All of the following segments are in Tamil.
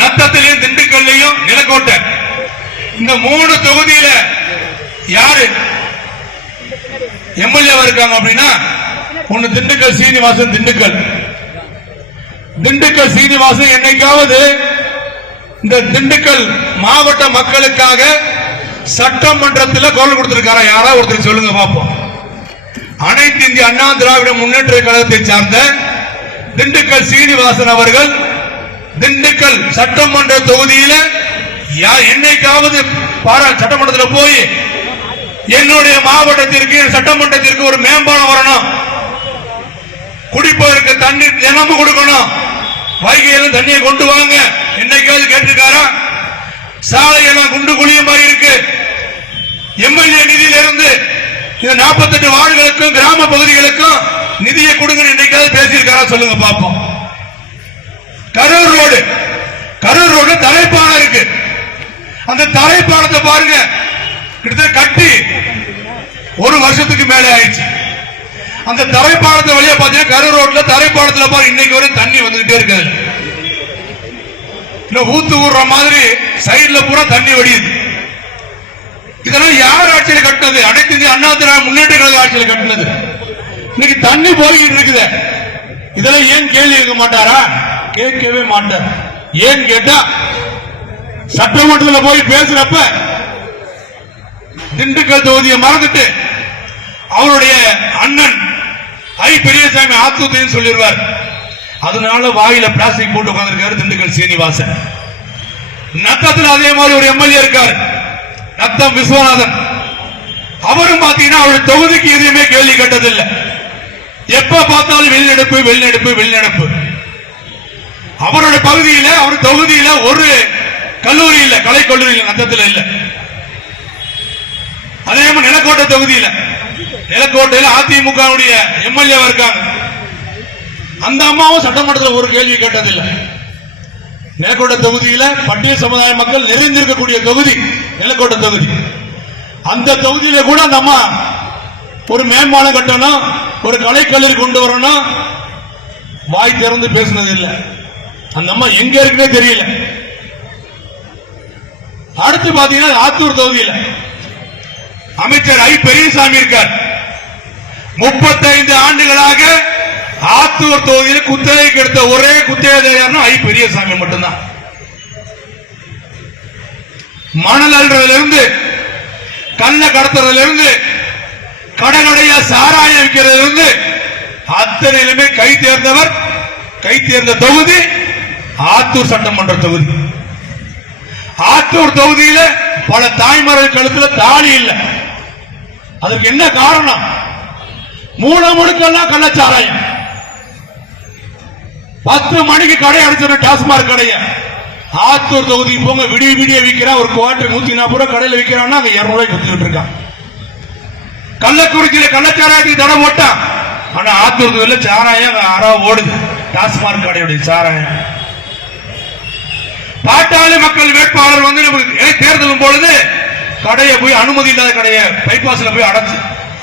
நத்தத்திலையும் திண்டுக்கல்லையும் நிலக்கோட்டை. இந்த மூணு தொகுதியில யாரு? எம்எல்ஏவா இருக்காங்க அப்படின்னா ஒண்ணு திண்டுக்கல் சீனிவாசன் திண்டுக்கல். திண்டுக்கல் சீனிவாசன் என்னைக்காவது இந்த திண்டுக்கல் மாவட்ட மக்களுக்காக சட்டமன்றத்தில் குரல் கொடுத்திருக்காரா? யாரா? ஒருத்தர் சொல்லுங்க பார்ப்போம். அனைத்து இந்திய அண்ணா திராவிட முன்னேற்ற கழகத்தை சார்ந்த திண்டுக்கல் சீனிவாசன் அவர்கள் திண்டுக்கல் சட்டமன்ற தொகுதியில என்னைக்காவது பாரா சட்டமன்றத்தில் போய் என்னுடைய மாவட்டத்திற்கு சட்டமன்றத்திற்கு ஒரு மேம்பாலம் வரணும். குடிப்பதற்கு தண்ணீர் தினமும் கொடுக்கணும். வைகையில தண்ணியை கொண்டு வாங்க. என்னைக்காவது கேட்டிருக்காரா? சாலையெல்லாம் குண்டு குழியமா இருக்கு. எம்எல்ஏ நிதியிலிருந்து இந்த 48 வார்டுகளுக்கும் கிராம பகுதிகளுக்கும் நிதியை கொடுங்க என்னைக்காவது பேசியிருக்காரா சொல்லுங்க பார்ப்போம். ஒரு ரோடு இருக்கு. அந்த தலைப்பாலத்தை பாருங்க. கிட்டத்தட்ட கட்டி ஒரு வருஷத்துக்கு மேலே ஆயிடுச்சு. அந்த தரைப்பாலத்தை வழியா பாத்தீங்கன்னா கரு ரோட்ல தரைப்பாலத்துல பாரு இன்னைக்கு வரை தண்ணி வந்துகிட்டே இருக்காது. இல்ல ஊத்து ஊடுற மாதிரி சைடுல பூரா தண்ணி வடியுது. இதெல்லாம் யார் ஆட்சியில கட்டினது? அனைத்து இந்திய அண்ணா திராவிட முன்னேற்ற கழக ஆட்சியில கட்டினது. இன்னைக்கு தண்ணி போய்கிட்டு இருக்குது. இதெல்லாம் ஏன் கேள்வி கேட்க மாட்டாரா? கேட்கவே மாட்டார். ஏன் கேட்டா சட்டமன்றத்தில் போய் பேசுறப்ப திண்டுக்கல் தொகுதியை மறந்துட்டு அவருடைய அண்ணன் ஐ. பெரியசாமி ஆத்தூத்தையும் சொல்லிடுவார். அதனால வாயில பிளாஸ்டிக் போட்டு உட்காந்துருக்காரு திண்டுக்கல் சீனிவாசன். நத்தத்தில் அதே மாதிரி ஒரு எம்எல்ஏ இருக்காரு நத்தம் விஸ்வநாதன். அவரும் பாத்தீங்கன்னா அவருடைய தொகுதிக்கு எதுவுமே கேள்வி கேட்டதில்லை. எப்ப பார்த்தாலும் வெளிநடப்பு வெளிநடப்பு வெளிநடப்பு. அவருடைய பகுதியில அவர் தொகுதியில ஒரு கல்லூரி இல்ல கலை கல்லூரி இல்ல நத்தத்தில் இல்ல. அதே மாதிரி நிலக்கோட்டை தொகுதியில. நிலக்கோட்டையில அதிமுக எம்எல்ஏ இருக்காங்க. அந்த அம்மாவும் சட்டமன்றத்தில் ஒரு கேள்வி கேட்டதில்லை. நிலக்கோட்டை தொகுதியில பட்டியல் சமுதாய மக்கள் நிறைந்திருக்கக்கூடிய தொகுதி நிலக்கோட்டை தொகுதி. அந்த தொகுதியில கூட அந்த அம்மா ஒரு மேம்பாலம் கட்டணும் ஒரு கலைக்கல்லூரி கொண்டு வரணும் வாய் திறந்து பேசுனது இல்லை. அந்த அம்மா எங்க இருக்குன்னே தெரியல. அடுத்து பாத்தீங்கன்னா ஆத்தூர் தொகுதியில அமைச்சர் ஐ பெரியசாமி இருக்கார். முப்பத்தைந்து ஆண்டுகளாக ஆத்தூர் தொகுதியில் குத்தகைக்கு எடுத்த ஒரே குத்தகைதாரர்னா ஐ பெரியசாமி மட்டும்தான். மணல் அல்றதுல இருந்து கண்ண கடத்துறதுல இருந்து கடகடையா சாராயம் விற்கிறதுல இருந்து அத்தனையிலுமே கை தேர்ந்தவர் கை தேர்ந்த தொகுதி ஆத்தூர் சட்டமன்ற தொகுதி. ஆத்தூர் தொகுதியில பல தாய்மார்கள் கழுத்துல தாலி இல்லை. அதற்கு என்ன காரணம்? மூல முழுக்கெல்லாம் கள்ளச்சாராயம். பத்து மணிக்கு கடை அடிச்சிடும் டாஸ்மாக் கடைய. ஆத்தூர் தொகுதி போங்க விடிய விடிய விற்கிறான் ஒரு குவாட்டர் நூத்தி நாற்பது ரூபாய் கடையில விற்கிறான்னா அங்க இருநூறு ரூபாய்க்கு வித்துக்கிட்டு இருக்கான். கள்ளக்குறிச்சியில கள்ளச்சாராயத்துக்கு தடை போட்டான். ஆனா ஆத்தூர் தொகுதியில் சாராயம் அங்க ஓடுது. டாஸ்மாக் கடையுடைய சாராயம். பாட்டாளி மக்கள் வேட்பாளர் வந்து நமக்கு தேர்தலும் பொழுது கடையை போய் அனுமதி இல்லாத கடையை பைபாஸ்ல போய் அடைச்சு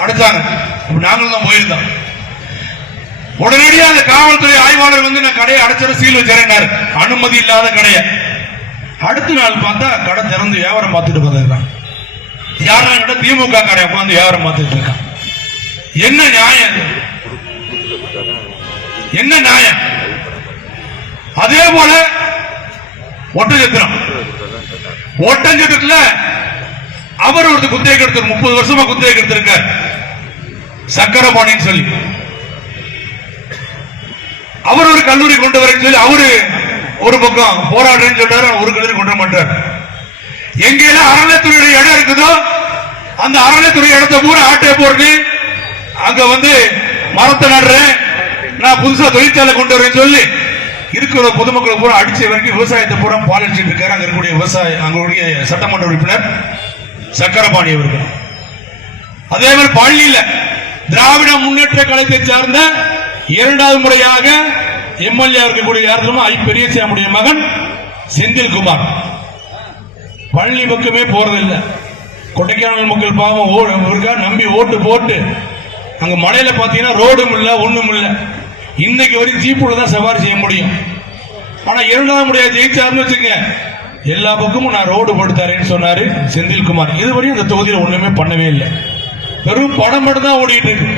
அடைச்சாங்க. நாங்களும் தான் போயிருந்தோம். உடனடியா அந்த காவல்துறை ஆய்வாளர் வந்து நான் கடையை அடைச்சிட சீல் வச்சிருந்தார். அனுமதி இல்லாத கடையை. அடுத்த நாள் பார்த்தா கடை திறந்து வியாபாரம் பார்த்துட்டு பார்த்துருக்கான் யாரா கடை திமுக கடை உட்காந்து வியாபாரம் பார்த்துட்டு இருக்கான். என்ன நியாயம்? என்ன நியாயம்? அதே போல ஒட்டஞ்சத்திரம். ஒட்டஞ்சத்திரத்துல அவர் ஒரு குத்தகை எடுத்து முப்பது வருஷமா குத்தகை எடுத்திருக்கார் சக்கரபாணின்னு சொல்லி. அவர் ஒரு கல்லூரி கொண்டு வரேன்னு சொல்லி அவரு ஒரு பக்கம் போராடுறேன்னு சொல்றாரு ஒரு கல்லூரி கொண்டு வர மாட்டார். எங்கெல்லாம் அறநிலைத்துறையுடைய இடம் இருக்குதோ அந்த அறநிலைத்துறை இடத்த பூரா ஆட்டை போடுறது அங்க வந்து மரத்தை நடுறேன். நான் புதுசா தொழிற்சாலை கொண்டு வரேன்னு சொல்லி இருக்கிற பொதுமக்கள் பூரா அடிச்சு வரைக்கும் விவசாயத்தை பூரா பாலிச்சிட்டு இருக்காரு. அங்க இருக்கக்கூடிய விவசாய அங்களுடைய சட்டமன்ற உறுப்பினர் சக்கரபாணி அவர்கள். அதே மாதிரி பள்ளியில திராவிட முன்னேற்ற கழகத்தை சார்ந்த இரண்டாவது முறையாக எம்எல்ஏ இருக்கக்கூடிய யார் தெரியுமா? ஐ. பெரியசாமியுடைய மகன் செந்தில்குமார். பழனி பக்கமே போறதில்லை. கொடைக்கானல் மக்கள் பாவம் இருக்கா நம்பி ஓட்டு போட்டு அங்க மலையில பாத்தீங்கன்னா ரோடும் இல்ல ஒண்ணும் இல்லை. இன்னைக்கு வரையும் ஜீப்புல தான் சவாரி செய்ய முடியும். ஆனா இரண்டாம் முறையா ஜெயிச்சாருன்னு வச்சுங்க எல்லா பக்கமும் நான் ரோடு போட்டு சொன்னாரு செந்தில்குமார். இதுவரையும் அந்த தொகுதியில ஒண்ணுமே பண்ணவே இல்லை. வெறும் படம் மட்டும் தான் ஓடிட்டு இருக்கு.